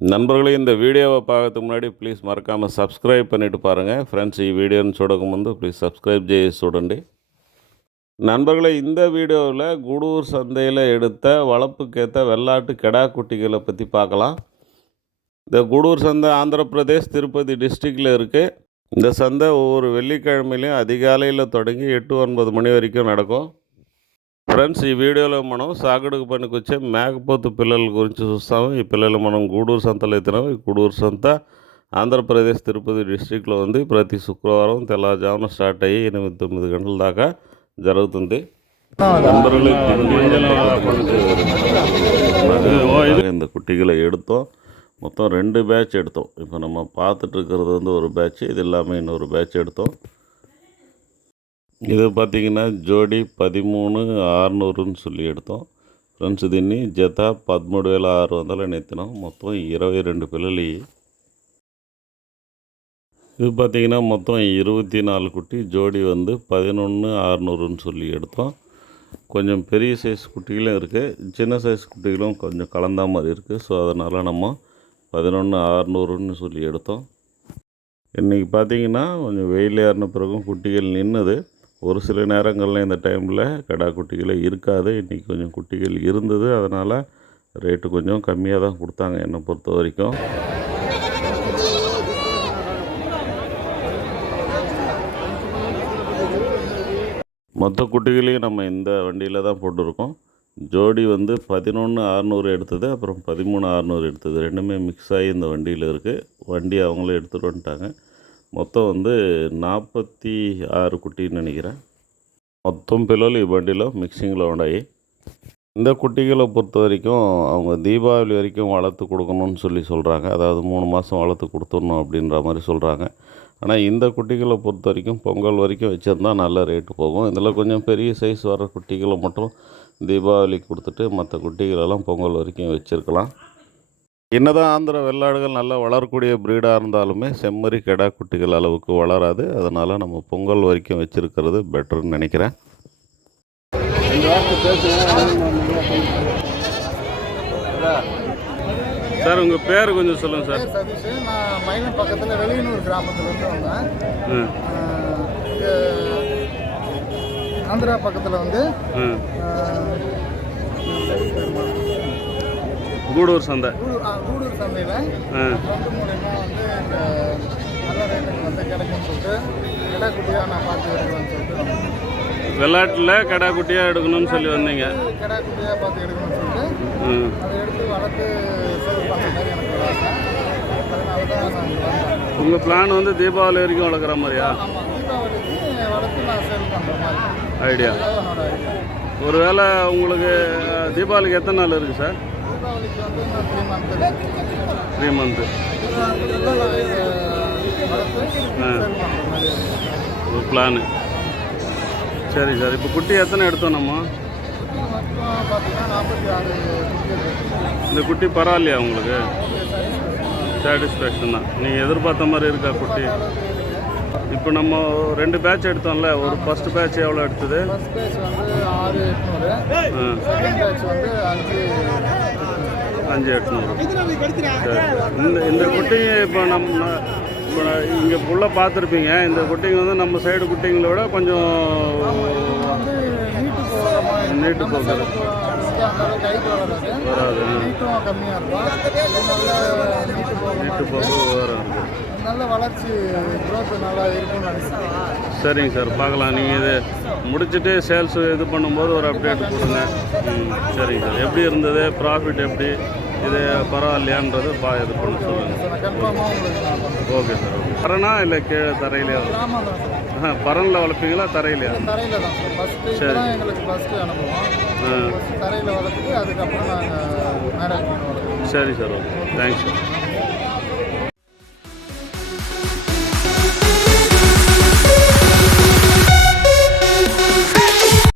நண்பர்களே இந்த வீடியோவை பார்க்கறதுக்கு முன்னாடி ப்ளீஸ் மறக்காமல் సబ్స్క్రైబ్ பண்ணிவிட்டு பாருங்கள் ఫ్రెండ్స్ வீடியோன்னு వీడియోని చూడకముందు ப்ளீஸ் సబ్స్క్రైబ్ చేసి చూడండి நண்பர்களே இந்த வீடியோவில் குடூர் சந்தையில் எடுத்த வளர்ப்புக்கேற்ற வெள்ளாட்டு கெடா குட்டிகளை பற்றி பார்க்கலாம். இந்த குடூர் சந்தை ஆந்திர பிரதேஷ் திருப்பதி டிஸ்ட்ரிக்டில் இருக்குது இந்த சந்தை ஒவ்வொரு வெள்ளிக்கிழமையிலையும் அதிகாலையில் தொடங்கி எட்டு ஒன்பது மணி வரைக்கும் நடக்கும். ఫ్రెండ్స్ ఈ వీడియోలో మనం సాగుడుకు పనికొచ్చే మేకపోతు పిల్లల గురించి చూస్తాము ఈ పిల్లలు మనం గూడూరు సంతలో ఎత్తినాము ఈ గూడూరు సంత ఆంధ్రప్రదేశ్ తిరుపతి డిస్ట్రిక్ట్లో ఉంది ప్రతి శుక్రవారం తెల్లవారుజామున స్టార్ట్ అయ్యి ఎనిమిది తొమ్మిది గంటల దాకా జరుగుతుంది நண்பர்களே, இந்த குட்டிகளை எடுத்தோம் மொத்தம் ரெண்டு பேட்ச் எடுத்தோம் இப்போ நம்ம பார்த்துட்டு இருக்கிறது வந்து ஒரு பேட்ச் இது எல்லாமே இன்னொரு பேட்ச் எடுத்தோம் ఇది பார்த்தீங்கன்னா జోడి పదిమూడు ఆరునూరుని சொல்லி எடுத்தோம் ఫ్రెండ్స్ దీన్ని జత పదమూడు వేల ఆరు వందలని ఎత్తినాం మొత్తం ఇరవై రెండు పిల్లలు ఇవి. இது பார்த்தீங்கன்னா மொத்தம் இருபத்தி நாலு குட்டி ஜோடி வந்து பதினொன்று ஆறுநூறுன்னு சொல்லி எடுத்தோம் கொஞ்சம் பெரிய சைஸ் குட்டிகளும் இருக்குது சின்ன சைஸ் குட்டிகளும் கொஞ்சம் கலந்த மாதிரி இருக்குது ஸோ அதனால் நம்ம பதினொன்று ஆறுநூறுன்னு சொல்லி எடுத்தோம் இன்றைக்கி பார்த்தீங்கன்னா கொஞ்சம் வெயில் ஏறின பிறகும் குட்டிகள் நின்றுது ஒரு சில நேரங்களில் இந்த டைமில் கடா குட்டிகளே இருக்காது. இன்றைக்கி கொஞ்சம் குட்டிகள் இருந்தது. அதனால் ரேட்டு கொஞ்சம் கம்மியாக தான் கொடுத்தாங்க என்னை பொறுத்த வரைக்கும். மொத்த குட்டிகளையும் நம்ம இந்த வண்டியில் தான் போட்டிருக்கோம். ஜோடி வந்து பதினொன்று அறநூறு எடுத்தது. அப்புறம் பதிமூணு அறநூறு எடுத்தது. ரெண்டுமே மிக்ஸ் ஆகி இந்த வண்டியில் இருக்குது வண்டி அவங்களே எடுத்துகிட்டு வந்துட்டாங்க. మొత్తం வந்து నాపత్తి ఆరు కుట్టిని நினைக்கிறேன் மொத்தம் పిల్లలు ఈ బండిలో మిక్సింగ్లో ఉన్నాయి இந்த குட்டிகளை பொறுத்த வரைக்கும் அவங்க தீபாவளி வரைக்கும் வளர்த்து கொடுக்கணும்னு சொல்லி சொல்கிறாங்க அதாவது மூணு மாதம் வளர்த்து கொடுத்துடணும் அப்படின்ற மாதிரி சொல்கிறாங்க ஆனால் இந்த குட்டிகளை பொறுத்த வரைக்கும் பொங்கல் வரைக்கும் வச்சுருந்தா நல்ல ரேட்டு போகும் இதில் கொஞ்சம் பெரிய சைஸ் வர குட்டிகளை மட்டும் தீபாவளிக்கு கொடுத்துட்டு மற்ற குட்டிகளெல்லாம் பொங்கல் வரைக்கும் வச்சுருக்கலாம் என்னதான் ஆந்திர வெள்ளாடுகள் நல்லா வளரக்கூடிய ப்ரீடாக இருந்தாலுமே செம்மறி கெடா குட்டிகள் அளவுக்கு வளராது. அதனால் நம்ம பொங்கல் வரைக்கும் வச்சுருக்கிறது பெட்டர்னு நினைக்கிறேன். சார் உங்கள் பேர் கொஞ்சம் சொல்லுங்கள் சார். சதீஷ். நான் மயிலம் பக்கத்தில் வெளியனூர் கிராமத்துலேருந்து வந்தேன். ஆந்திரா பக்கத்தில் வந்து கூடூர் சந்தை. கூடூர் சந்தையில் ஃப்ரெண்டு மூலயமா வந்து நல்ல ரேட்டுக்கு வந்து கிடைக்கும்னு சொல்லிட்டு கிடாக்குட்டியாக நான் பார்த்து எடுக்கலாம்னு சொல்லிட்டு வந்தேன். வெள்ளாட்டில் கடா குட்டியாக எடுக்கணும்னு சொல்லி வந்தீங்க. கிடாக்குட்டியாக பார்த்து எடுக்கணும்னு சொல்லிட்டு ம் அதை எடுத்து வளர்த்து சேல் பண்ணுற மாதிரி எனக்கு ஒரு ஆசை. அதனால தான் நான் இங்க வந்தேன். உங்கள் பிளான் வந்து தீபாவளி வரைக்கும் வளர்க்குற மாதிரியா? ஆமாம் தீபாவளிக்கு வளர்த்து நான் சேல் பண்ணுற மாதிரி. ஐடியா. ஒருவேளை உங்களுக்கு தீபாவளிக்கு எத்தனை நாள் இருக்குது சார்? Three month. ஒரு பிளானு சரி சார். இப்போ குட்டி எத்தனை எடுத்தோம் நம்ம? இந்த குட்டி பரவாயில்லையா உங்களுக்கு? சாட்டிஸ்ஃபேக்ஷன் தான். நீங்கள் எதிர்பார்த்த மாதிரி இருக்கா குட்டி? இப்போ நம்ம ரெண்டு பேட்ச் எடுத்தோம்ல. ஒரு ஃபர்ஸ்ட் பேட்ச் எவ்வளோ எடுத்தது? ஃபர்ஸ்ட் பேட்ச் வந்து ஆறு எட்நூறு. ஆ. செகண்ட் பேட்ச் வந்து அஞ்சு அஞ்சு எட்நூறு. இந்த இந்த குட்டிங்க இப்போ நம்ம இப்போ இங்கே ஃபுல்லாக பார்த்துருப்பீங்க இந்த குட்டிங்க வந்து நம்ம சைடு குட்டிங்களை விட கொஞ்சம் நீட்டு போகிற மாதிரி நீட்டு போகிறது வராது. வளர்ச்சி growth நல்லா இருக்கும்னு நினைக்கிறேன். சரிங்க சார் பார்க்கலாம். நீங்கள் இது முடிச்சுட்டு சேல்ஸ் இது பண்ணும்போது ஒரு அப்டேட் கொடுங்க. ம் சரிங்க சார். எப்படி இருந்தது? ப்ராஃபிட் எப்படி? இது பரவாயில்லையான்றது பா இது பண்ண சொல்லுங்கள் நான் கன்ஃபார்மாக உங்களுக்கு நான் பண்ணுறேன் ஓகே சார் ஓகே. பரனா இல்லை கீழே தரையிலையா? தான் சார். பரனில் வளர்ப்பீங்களா தரையிலையா? தரையில் தான் சார். ஃபஸ்ட்டு தான் எங்களுக்கு ஃபஸ்ட்டு அனுபவம். ஆ. தரையில் வளர்த்துட்டு அதுக்கப்புறம் நாங்கள் சரி சார் ஓகே. Thanks sir.